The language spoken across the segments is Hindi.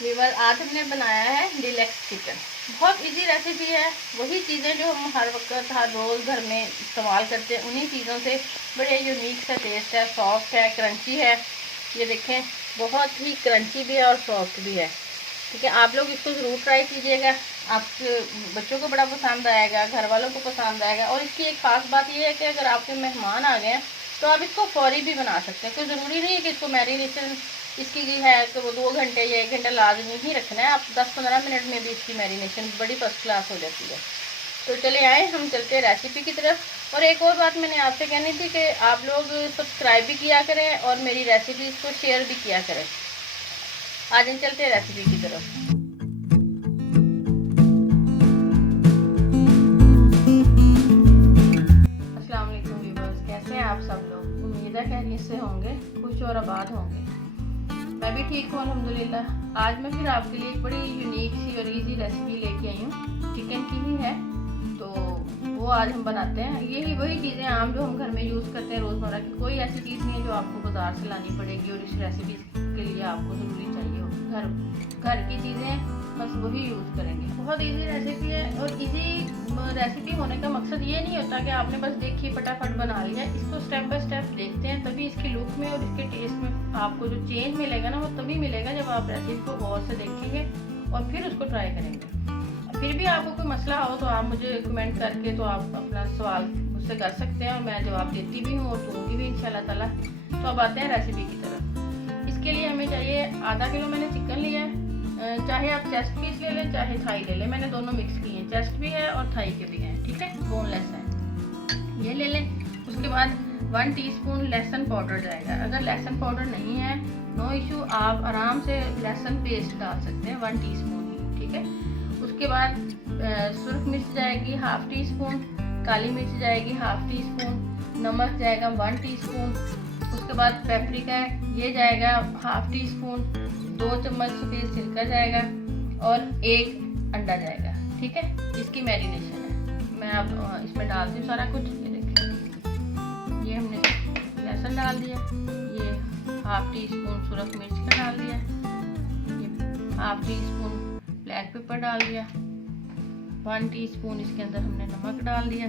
वीवर आज हमने बनाया है डिलेक्स चिकन। बहुत इजी रेसिपी है। वही चीज़ें जो हम हर वक्त हर रोज़ घर में इस्तेमाल करते हैं, उन्हीं चीज़ों से बड़े यूनिक सा टेस्ट है, सॉफ्ट है, क्रंची है। ये देखें, बहुत ही क्रंची भी है और सॉफ्ट भी है। ठीक है, आप लोग इसको ज़रूर ट्राई कीजिएगा। आपके बच्चों को बड़ा पसंद आएगा, घर वालों को पसंद आएगा। और इसकी एक ख़ास बात ये है कि अगर आपके मेहमान आ गए तो आप इसको फौरी भी बना सकते हैं। कोई ज़रूरी नहीं है कि इसको मैरिनेशन इसकी है कि वो 2 घंटे या 1 घंटा लाजमी ही रखना है। आप 10-15 मिनट में भी इसकी मैरिनेशन बड़ी फर्स्ट क्लास हो जाती है। तो चले आए हम चलते हैं रेसिपी की तरफ। और एक और बात मैंने आपसे कहनी थी कि आप लोग सब्सक्राइब भी किया करें और मेरी रेसिपीज़ को शेयर भी किया करें। आज हम चलते हैं रेसिपी की तरफ। अस्सलाम वालेकुम व्यूअर्स, कैसे हैं आप सब लोग? उम्मीद है खैरियत से होंगे, खुश और आबाद होंगे। मैं भी ठीक हूँ अल्हम्दुलिल्लाह। आज मैं फिर आपके लिए एक बड़ी यूनिक सी और इजी रेसिपी लेके आई हूँ। चिकन की ही है, तो वो आज हम बनाते हैं। यही वही चीज़ें आम जो हम घर में यूज़ करते हैं रोज़मर्रा की। कोई ऐसी चीज़ नहीं है जो आपको बाज़ार से लानी पड़ेगी और इस रेसिपी के लिए आपको ज़रूरी चाहिए होगी। घर की चीज़ें बस वही यूज़ करेंगे। बहुत इजी रेसिपी है। और इजी रेसिपी होने का मकसद ये नहीं होता कि आपने बस देखी फटाफट बना लिया। इसको स्टेप बाय स्टेप देखते हैं, तभी इसकी लुक में और इसके टेस्ट में आपको जो चेंज मिलेगा ना, वो तभी मिलेगा जब आप रेसिपी को गौर से देखेंगे और फिर उसको ट्राई करेंगे। फिर भी आपको कोई मसला हो तो आप मुझे कमेंट करके तो आप अपना सवाल मुझसे कर सकते हैं और मैं जवाब देती भी हूँ और दूँगी भी इंशाल्लाह ताला। तो अब आते हैं रेसिपी की तरफ। इसके लिए हमें चाहिए आधा किलो मैंने चिकन लिया है। चाहे आप चेस्ट पीस ले लें चाहे थाई ले लें, मैंने दोनों मिक्स किए हैं। चेस्ट भी है और थाई के भी हैं, ठीक है, बोनलेस है। ये ले लें। उसके बाद 1 टीस्पून लहसुन पाउडर जाएगा। अगर लहसुन पाउडर नहीं है नो इशू, आप आराम से लहसुन पेस्ट डाल सकते हैं 1 टीस्पून ही, ठीक है। उसके बाद सुर्ख मिर्च जाएगी 1/2 टीस्पून, काली मिर्च जाएगी 1/2 टीस्पून, नमक जाएगा 1 टीस्पून। उसके बाद पेपरिका ये जाएगा 1/2 टीस्पून, 2 चम्मच सफ़ेद सिरका जाएगा और 1 अंडा जाएगा, ठीक है। इसकी मैरिनेशन है। मैं अब इसमें डालती हूँ सारा कुछ। ये देखिए, ये हमने लहसुन डाल दिया, ये 1/2 टीस्पून सुरख मिर्च का डाल दिया, ये 1/2 टीस्पून ब्लैक पेपर डाल दिया, 1 टीस्पून इसके अंदर हमने नमक डाल दिया,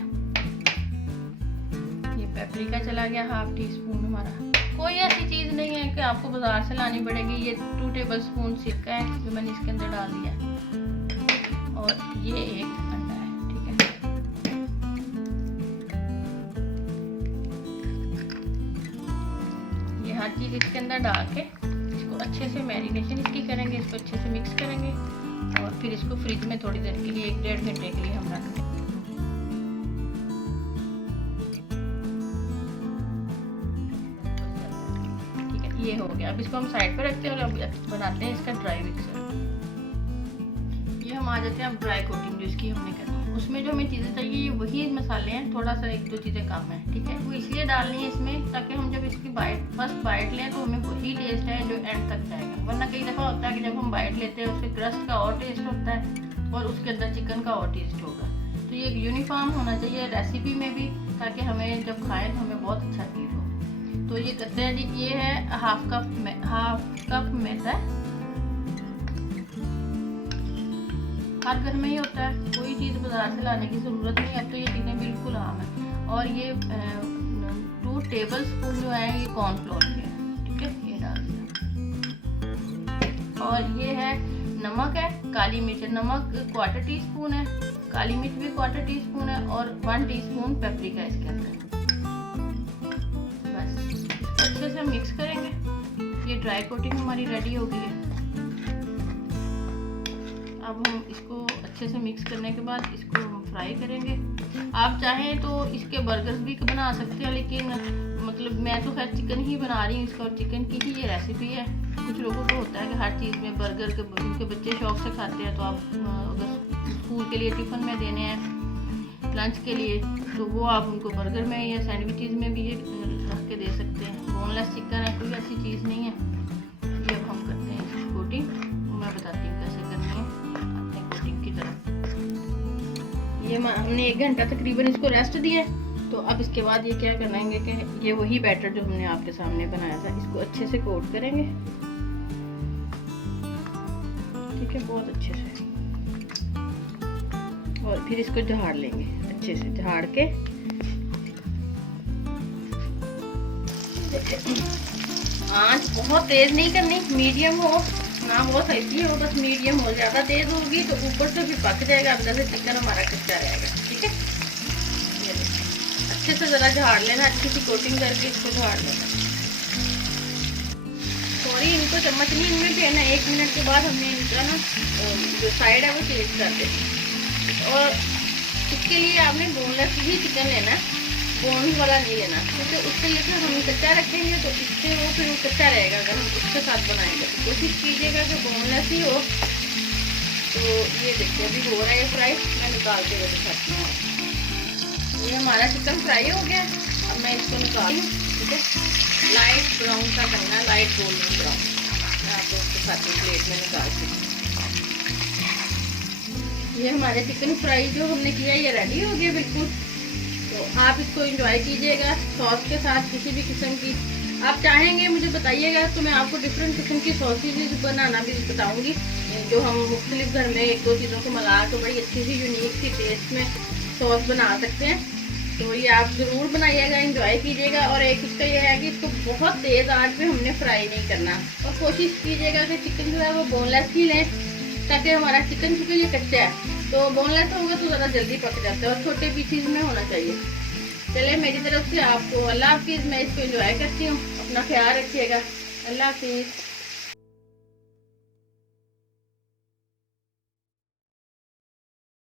ये पेपरिका चला गया 1/2 टीस्पून हमारा। कोई ऐसी चीज़ नहीं है कि to बाजार से लानी पड़ेगी। ये 2 टेबलस्पून सिरका है जो मैंने इसके अंदर डाल दिया और ये 1 अंडा है, ठीक है। ये हर चीज़ इसके अंदर डाल के इसको अच्छे से मैरिनेशन इसकी करेंगे, इसको अच्छे से मिक्स करेंगे और फिर इसको फ्रिज में थोड़ी देर के लिए 1-1.5 घंटे के लिए हम रख दें। ये हो गया। अब इसको हम साइड पर रखते हैं और अब बनाते हैं इसका ड्राई मिक्सर। ये हम आ जाते हैं अब ड्राई कोटिंग जो इसकी हमने करनी है। उसमें जो हमें चीज़ें चाहिए ये वही मसाले हैं, थोड़ा सा 1-2 चीज़ें कम है, ठीक है। वो इसलिए डालनी है इसमें ताकि हम जब इसकी फर्स्ट बाइट लें तो हमें वही टेस्ट है जो एंड तक जाएगा। वरना कई दफ़ा होता है कि जब हम बाइट लेते हैं उसके क्रस्ट का और टेस्ट होता है और उसके अंदर चिकन का और टेस्ट होगा। तो ये यूनिफॉर्म होना चाहिए रेसिपी में भी, ताकि हमें जब खाएँ तो हमें बहुत अच्छा फील हो। तो ये करते हैं जी। ये है हाफ कप मैदा। हर घर में ही होता है, कोई चीज़ बाजार से लाने की ज़रूरत नहीं। अब तो ये चीज़ें बिल्कुल आम है। और ये 2 टेबलस्पून जो है ये कॉर्नफ्लोर के हैं, ठीक है, ये डाल दिया। और ये है नमक है, काली मिर्च। नमक 1/4 टीस्पून है, काली मिर्च भी 1/4 टीस्पून है और 1 टीस्पून पेपरिका इसके अंदर। अच्छे से मिक्स करेंगे। ये ड्राई कोटिंग हमारी रेडी हो गई है। अब हम इसको अच्छे से मिक्स करने के बाद इसको हम फ्राई करेंगे। आप चाहें तो इसके बर्गर्स भी बना सकते हैं, लेकिन मतलब मैं तो खैर चिकन ही बना रही हूँ इसका, और चिकन की ही ये रेसिपी है। कुछ लोगों को होता है कि हर चीज़ में बर्गर के उनके बच्चे शौक से खाते हैं, तो आप अगर स्कूल के लिए टिफ़िन में देने हैं लंच के लिए तो वो आप उनको बर्गर में या सैंडविचेज़ में भी ये रख के दे सकते हैं। बोनलेस चिकन है, कोई ऐसी चीज़ नहीं है। ये अब हम करते हैं इसकी कोटिंग। मैं बताती हूँ कैसे करनी है अपने कोटिंग की तरफ। ये हमने 1 घंटा तकरीबन इसको रेस्ट दिया है। तो अब इसके बाद ये क्या करेंगे कि ये वही बैटर जो हमने आपके सामने बनाया था इसको अच्छे से कोट करेंगे। देखें बहुत अच्छे से। और फिर इसको झाड़ लेंगे अच्छे से, झाड़ के आंच बहुत तेज नहीं करनी, मीडियम हो ना बहुत हल्की हो, बस मीडियम हो। ज्यादा तेज होगी तो ऊपर से भी पक जाएगा, अंदर से चिकन हमारा कच्चा रहेगा। ठीक है, ये देखिए अच्छे से जरा झाड़ लेना, अच्छी सी कोटिंग करके इसको झाड़ लेना। सॉरी इनको चम्मच नहीं इनमें फेरना, 1 मिनट के बाद हमने इनका ना जो साइड है वो चेंज कर देना। और इसके लिए आपने बोनलेस ही चिकन लेना, बोन वाला नहीं लेना, क्योंकि उसके लिए फिर हम कच्चा रखेंगे तो इससे वो फिर कच्चा रहेगा। अगर हम उसके साथ बनाएंगे तो कोशिश कीजिएगा कि बोनलेस ही हो। तो ये देखिए अभी हो रहा है फ्राई, मैं निकाल के दिखाती हूँ। ये हमारा चिकन फ्राई हो गया, अब मैं इसको निकाल लूँ। ठीक है, लाइट ब्राउन का करना, लाइट गोल्डन ब्राउन। मैं आपको दिखाती हूँ प्लेट में निकाल के। ये हमारे चिकन फ्राई जो हमने किया ये रेडी हो गया बिल्कुल। तो आप इसको एंजॉय कीजिएगा सॉस के साथ, किसी भी किस्म की आप चाहेंगे मुझे बताइएगा, तो मैं आपको डिफरेंट किस्म की सॉसेज बनाना भी बताऊंगी, जो हम मुख्तलिफ घर में 1-2 चीज़ों को मिला के बड़ी अच्छी सी यूनिक सी टेस्ट में सॉस बना सकते हैं। तो ये आप ज़रूर बनाइएगा, एंजॉय कीजिएगा। और एक इसका ये है कि इसको बहुत तेज़ आंच पे हमने फ्राई नहीं करना, और कोशिश कीजिएगा कि चिकन जो है वो बोनलेस ही लें, ताकि हमारा चिकन चूँकि ये कच्चा है तो बोनलेस होगा तो ज़्यादा जल्दी पक जाता है, और छोटे पीसीज में होना चाहिए। चले मेरी तरफ से आपको अल्लाह हाफिज़। मैं इसको एंजॉय करती हूँ, अपना ख्याल रखिएगा। अल्लाह हाफिज़।